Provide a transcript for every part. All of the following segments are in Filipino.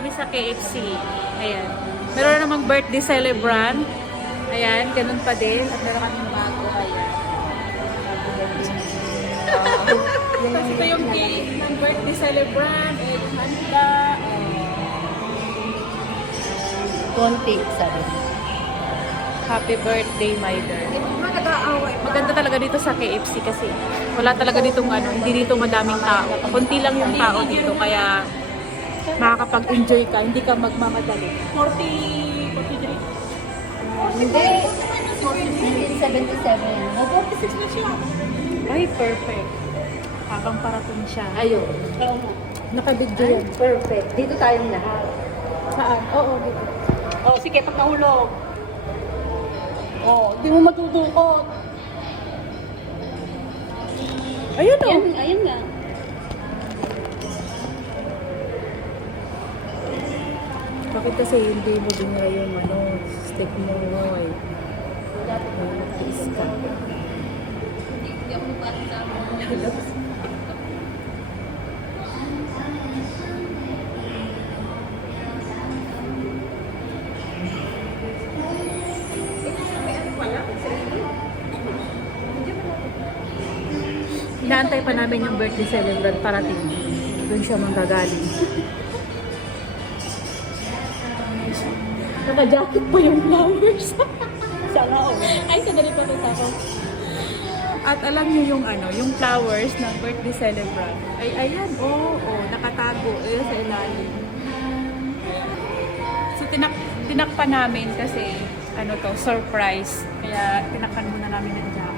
kami sa KFC. Ayan. Meron na namang birthday celebrant. Ayan, ganun pa din. At meron kami bago. Ayan. Tapos ito yung cake ng birthday celebrant. Yung handa. Konti, sabi. Happy birthday, my girl. Maganda talaga dito sa KFC kasi wala talaga ditong hindi dito madaming tao. Kunti lang yung tao dito kaya makakapag-enjoy ka, hindi ka magmamadali. 43. Hindi. 77. Mag-46 na siya. Ay, perfect. Habang parating siya. Ayun. Nakabigyo yan. Perfect. Dito tayong lahat. Saan? Oo, dito. Oh, sige, pag nahulog. Oh, di mo matudukot. Ayun o. Ayun nga. Bakit kasi hindi mo din nga yung stick mo eh. Tiis ka. Hindi ako magpapita mo. Inaantay pa namin yung birthday celebrant parating. Doon siya manggagaling. Naka-jacket pa yung flowers. Sana ako. Ay, sandali pa rin ako. At alam niyo yung yung flowers ng birthday celebrant. Ay, ayan, nakatago. Ayun sa ilalim. So, tinakpan namin kasi, surprise. Kaya, tinakpan muna namin ng jacket.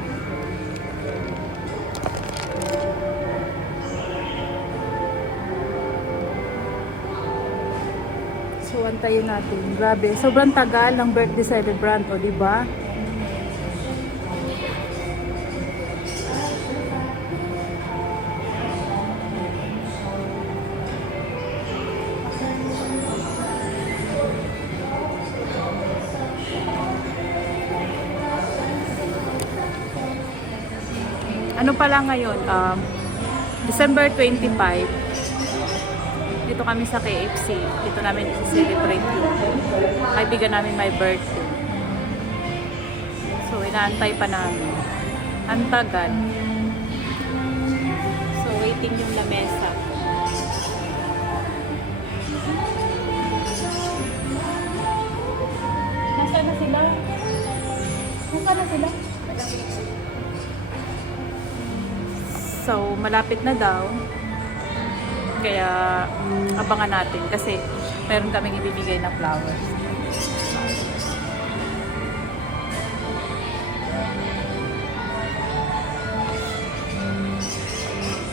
So, antayin natin. Grabe, sobrang tagal ng birthday celebrant, o, di ba? Ano pala ngayon? December 25. Dito kami sa KFC. Dito namin i-celebrate yung kaibigan namin my birthday. So, inaantay pa namin. Ang tagal. So, waiting yung lamesa. Nasaan na sila? Nasaan na sila? So, malapit na daw. Kaya, abangan natin kasi meron kaming ibibigay na flowers.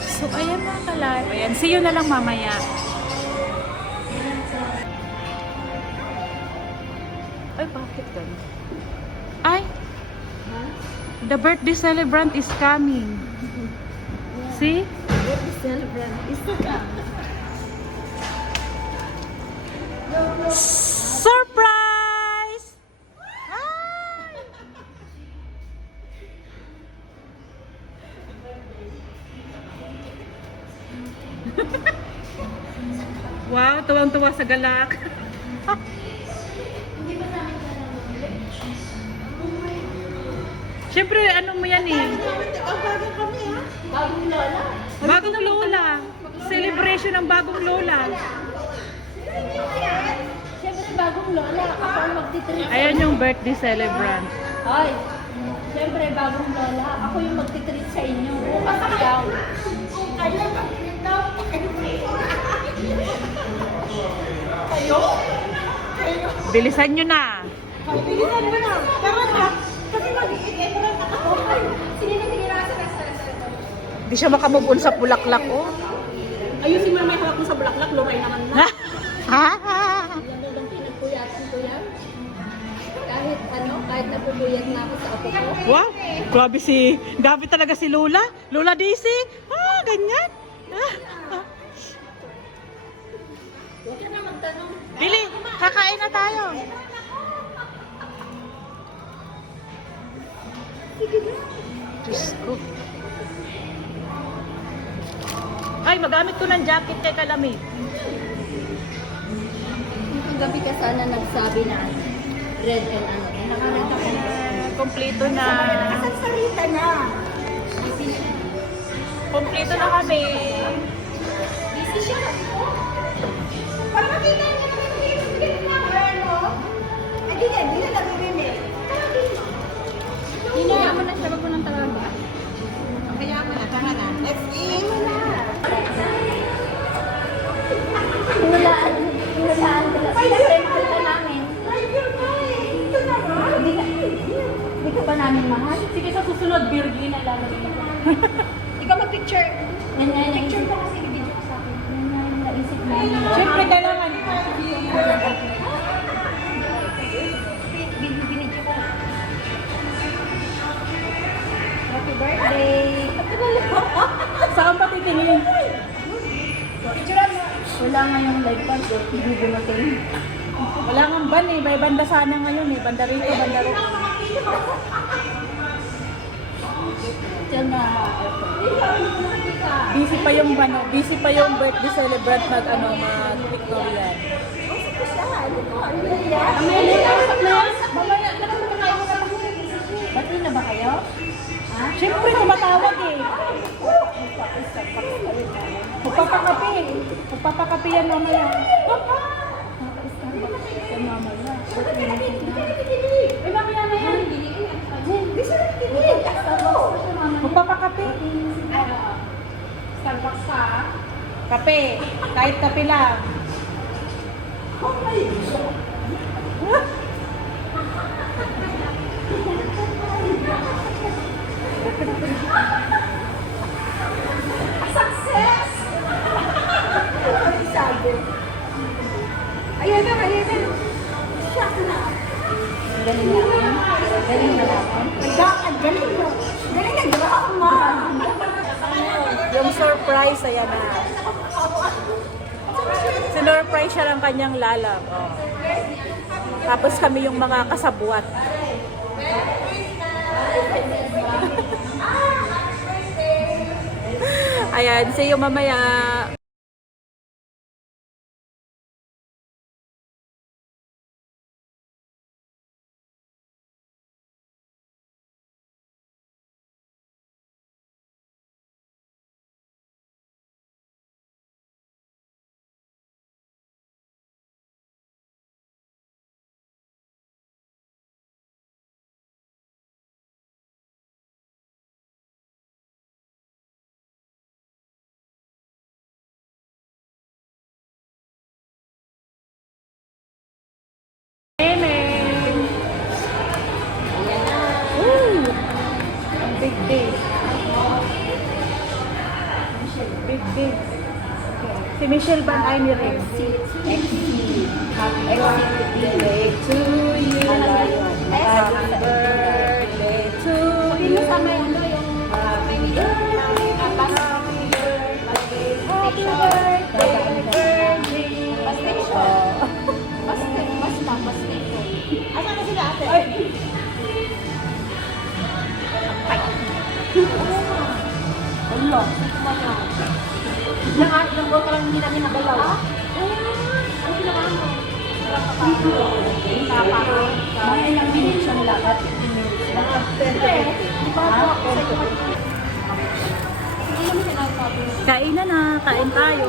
So, ayan mga kalay. Ayan, see you na lang mamaya. Ay, bakit ganun? Ay! The birthday celebrant is coming. See? Birthday celebrant is Surprise! Hi! Wow, tuwang-tuwa sa galak. Siyempre, ano mo yan eh? bagong lola. Bagong lola. Celebration ng bagong lola. Siyempre bagong lola. Ako ang magtitreat. Ayan yung birthday celebrant. Ay, siyempre bagong lola. Ako yung magtitreat sa inyo. Bukas ikaw. Kayo? Bilisan nyo na. Bilisan mo na. Tara na. Kasi mag-iit na ako. Sige na, sige na. Hindi siya makamove on sa bulaklak, oh. Ayusin mo na may hawak mo sa bulaklak. Lumay naman na. Yan daw ang pinagpuyatan ko yan. Kahit napupuyat na ako sa apo ko. Wow, grabe talaga si Lola. Lola Daisy. Ganyan. Huwag ka na magtanong. Bili, kakain na tayo. Diyos ko. Ay, magamit ko ng jacket kay Kalamig. Kagabi ka sana nagsabi na red and ano. Naka-red ako na. Kompleto na. Nakasarita na. Kompleto na kami. Busy siya. Pag makita niya naman yung number mo, hindi na nabibili. Hinayaan mo na siya, wag mo nang talaga. Hayaan mo na, tama na. Let's eat! Hulaan ka. Siyempre, mahal ka namin. Hindi ka ba namin mahal? Sige, sa susunod, Virgin, lalagay ko. Ikaw mag-picture. Yan nga yung Picture naisip. mo kasi video ko sa akin. Yan nga yung naisip mo. Siyempre, kailangan. Binidyo ko. Happy birthday! Saan pa titingin? Picture mo. Wala nga yung live pass, hindi dumating. Wala nga ban eh, may banda sana ngayon eh. Banda rito, banda rito. Diyan na. Busy pa yung busy pa yung birthday celebrant mag Victorian. Ba't na ba kayo? Ha? Siyempre, tumatawag eh. Magpapakape. Magpapakape yan mamaya. Yan mamaya. Ay, mamaya na yan. Magpapakape. Starbucks ka. Kape. Kahit kape lang. Success! Sabi. Ayan na. Shock na. Galing na. Galing na lang. Galing mo. Galing na drama. Yung surprise, ayan na. Sinurprise siya ng kanyang lalab. Oh. Tapos kami yung mga kasabwat. Ayan, see you mamaya. Big day. Big day. Si Michelle Van Aymirin. Happy birthday to you. Happy birthday to you. Kasama yung ano yung Happy birthday. Happy birthday. pastation. Pastation. Asan na sila ate? Allah. Ilang buwan ka lang hindi namin nagalaw. Ano ginawa mo? Mga ilang minutes yung lakad? 15 minutes lang. Di ba ako sa iyo? Hindi naman sinasabi. Kain na. Kain tayo.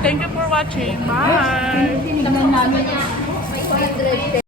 Thank you for watching. Bye! Tinignan namin. May 110.